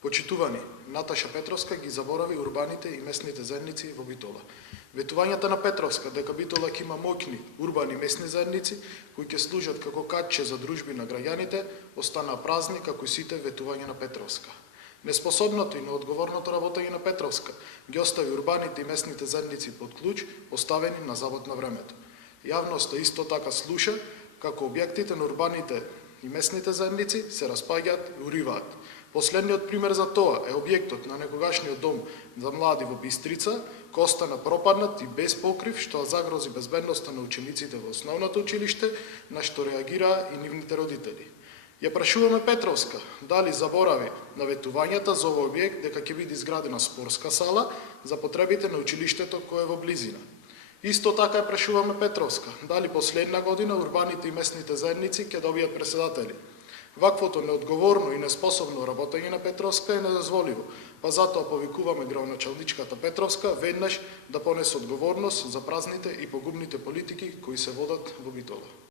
Почитувани, Наташа Петровска ги заборави урбаните и местните заедници во Битола. Ветувањата на Петровска дека Битола ќе има моќни урбани местни заедници кои ќе служат како катче за дружби на граѓаните, останаа празни како и сите ветувања на Петровска. Неспособното и неодговорното работење на Петровска ги остави урбаните и местните заедници под клуч, оставени на забот на времето. Јавноста исто така слуша како објектите на урбаните и местните заедници се распаѓаат и уриваат. Последниот пример за тоа е објектот на некогашниот дом за млади во Бистрица, кој остана пропаднат и без покрив, што загрози безбедноста на учениците во основното училиште, на што реагираа и нивните родители. Ја прашуваме Петровска дали заборави на ветувањата за овој објект дека ќе биде изградена спортска сала за потребите на училиштето кое е во близина. Исто така ја прашуваме Петровска дали последна година урбаните и местните заедници ќе добијат преседатели. Ваквото неодговорно и неспособно работење на Петровска е недозволиво, па затоа повикуваме градоначалничката Петровска веднаш да понесе одговорност за празните и погубните политики кои се водат во Битола.